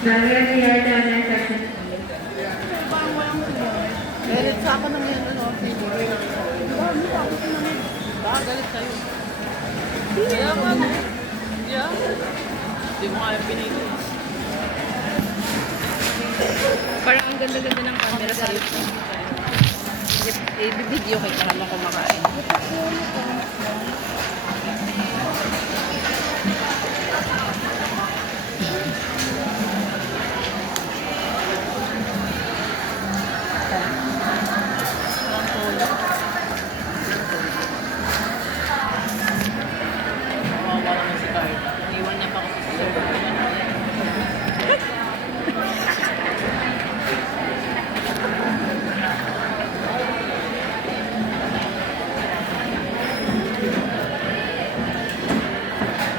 Galit sa ako ng yan, ano? Galit sa'yo. Kaya nga, yeah. Hindi mo kaya pinili. Parang ang ganda-ganda ng camera sa YouTube. I-video kita habang kumakain. Kawawa naman si Carla. Iwan niya pa ako sa server.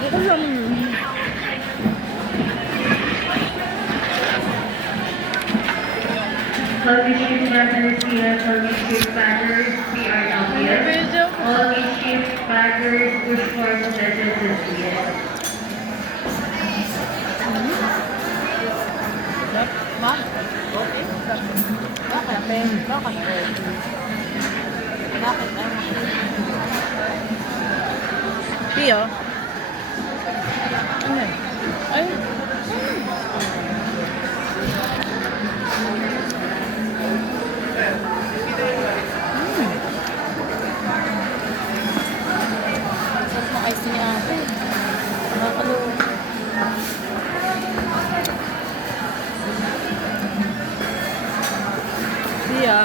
Ito lang. Police baggers here, police baggers, PRW. Police baggers, push for possessions here. Ma? Okay. Bakit? Bakit? Bakit? Pio? Ano yan? Ay. Sarap ng ice niya ate. Nakakalo. Pia.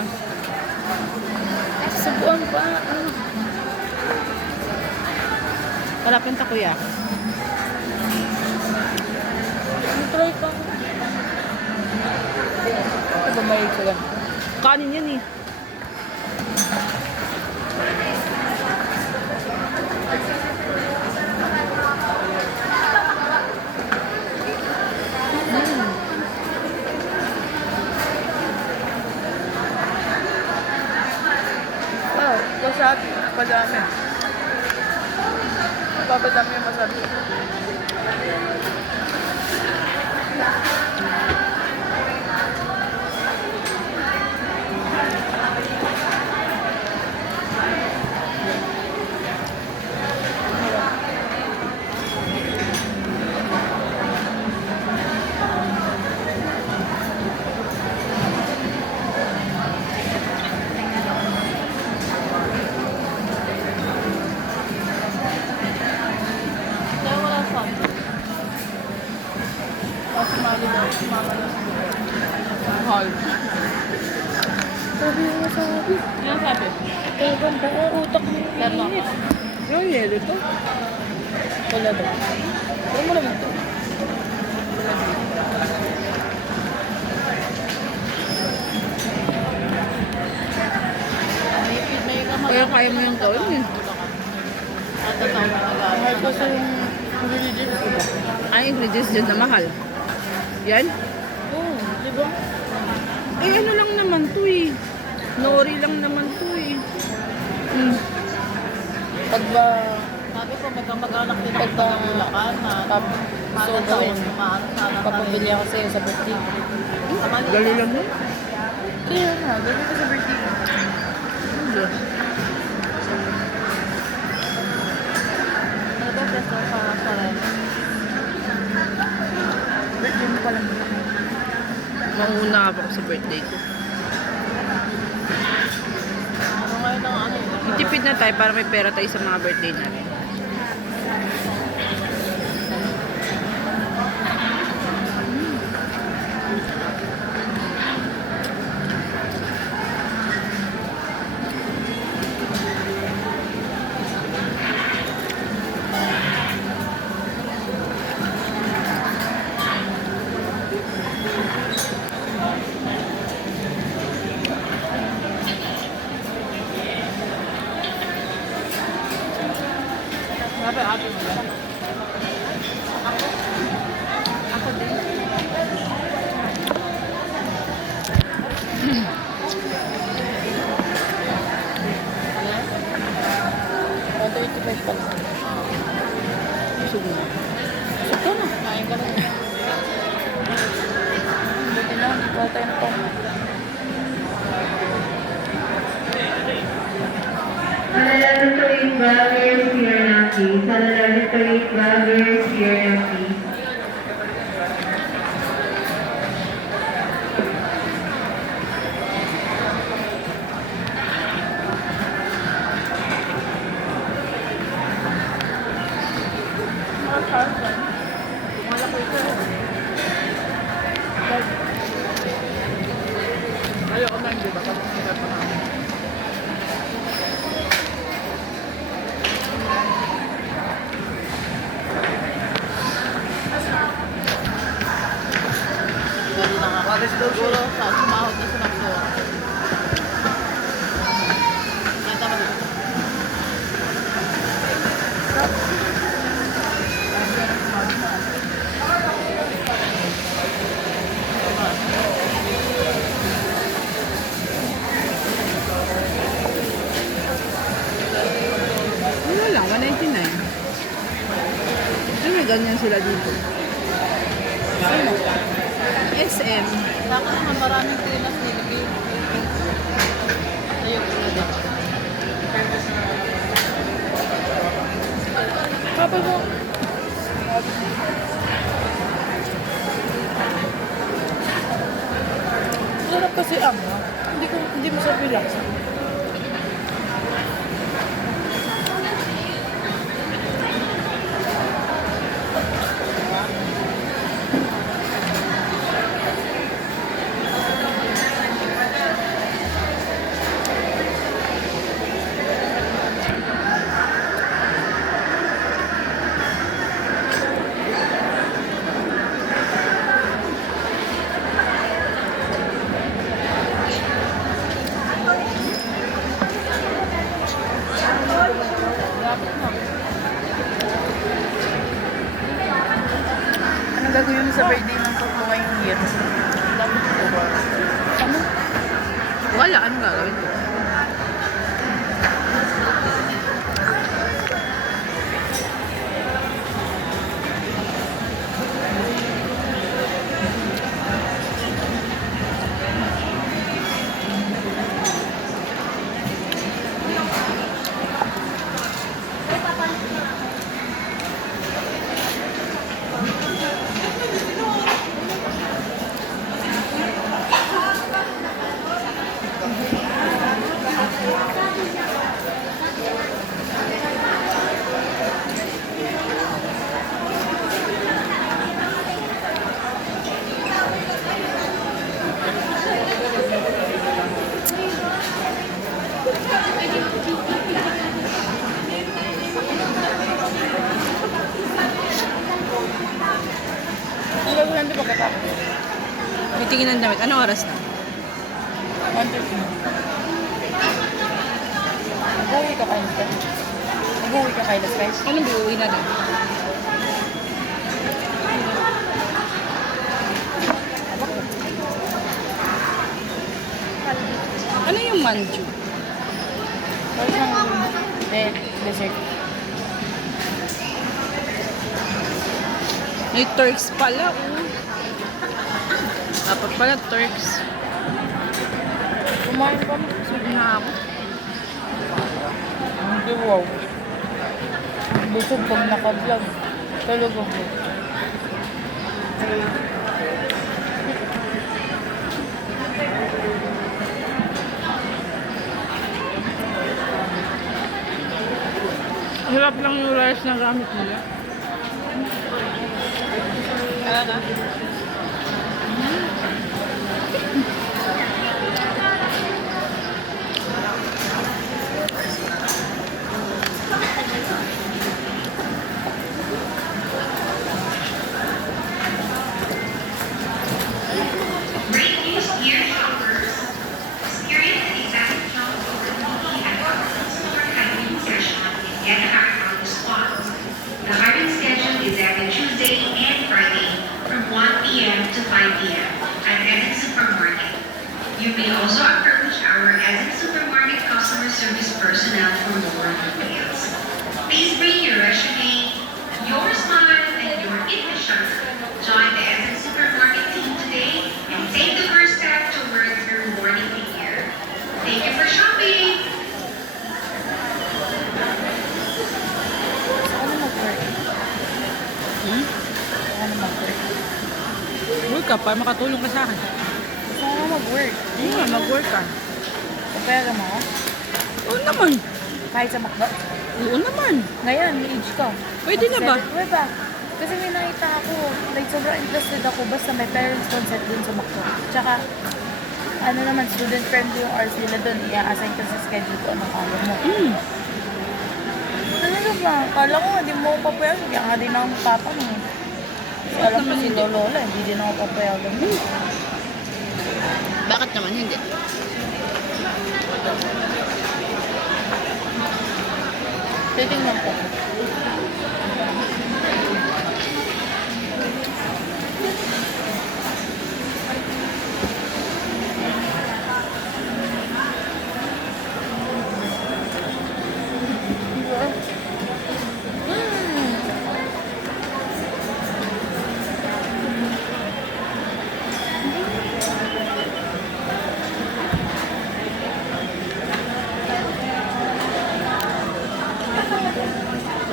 Subuan pa. Wala pang takuya. Try ka. Ito ba may ka lang? Kanin yan eh. Wow, wasabi. Madami. Papadami yung wasabi. Kaya wala fun. Sumali daw. Sumama daw sa buhay. Mahal. Sabi yung masabi. Yan sabi. Kaya ganda ang utak mo. Laro. Yung yelo to. Wala daw. Huwag mo naman ito. May kamag. Kaya kaya mo yung taon eh. Mahal kasi yung religious ko ba? Ang ingredients dyan na mahal. Yan? Oo, di ba? Eh ano lang naman to eh. Nori lang naman to eh. Pag ba, sabi ko magkamag-anak din ako ng Bulacan na So, gawin. papabili ako sa'yo sa birthday. Gali lang mo. Kaya na, gawin ko sa birthday ko. Ano ba best of sa rin? Birthday mo pala muna. Manguna pa ako sa birthday ko. Ano ngayon ang ano? Itipid na tayo para may pera tayo sa mga birthday natin. tempo. Mananalo to 8 baggers, Pierre Lucky. Mananalo to 8 baggers, Pierre Lucky. Mga carton. Malaki ito. Ayoko na hindi ba? Tapos hindi pa na. Hindi nakakalis daw siguro sa sumahod na si Maxo. Kita mo dito. Ano lang, 199. Ano may ganyan sila dito? Ano? SM. Sa akin naman maraming pinas nilagay. Ayun, ano. Kapag mo. Sarap kasi hindi mo sabi lang. Anong gagawin mo sa birthday ng pag mo ngayong year? Ano? Wala, anong gagawin ko? Ang gagawin natin pagkatapos. May tingin ng damit. Anong oras na? 1:30. Mag-uwi ka kayo. Mag-uwi ka kayo, guys. Anong biuwi na din? Ano yung manju? Dessert. May Turks pala, oh. Dapat pala Turks. Kumain ka mo. Sige na ako. Hindi, wow. Busog pag naka-vlog. Talaga po. Hirap lang yung rice na gamit nila. Kaya na. Great news here, shoppers. Experience an exact count over TV at our consumer hiring session and get hired on the spot. The hiring schedule is every Tuesday and Friday from 1 p.m. to 5 p.m. at Essen Supermarket. You may also approach our Essen Supermarket customer service personnel for more details. Please bring your resume, your smile, and your English shirt. Join the Essen Supermarket team today and take the first step ka para makatulong ka sa akin. Gusto ko nga mag-work. Oo nga, mag-work ka. Kapera mo ako? Oo naman. Kahit sa McDo? Oo naman. Ngayon, may age ka. Pwede na ba? Pwede ba? Kasi may nakita ako, like sobrang interested ako basta may parents consent dun sa McDo. Tsaka, ano naman, student friendly yung hours nila dun. I-assign ka sa schedule ko anong araw mo. Ano ba? Kala ko nga, di mo ako papayagan. Kaya nga din ako papa mo. Kasi alam ko si Lolola, hindi din ako papayagan. Bakit naman hindi? Titingnan ko.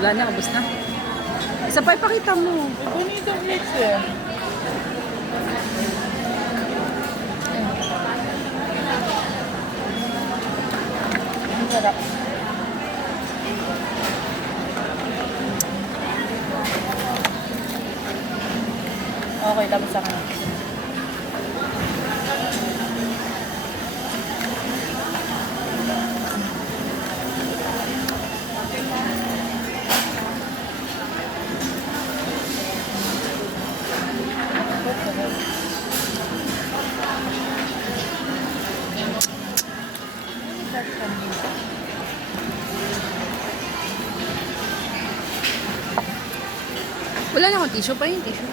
Wala na, kabos na. Isa pa ipakita mo. Bonito mix eh. Ang sarap. Okay, tapos sa akin. Wala na akong tissue pa yung tissue.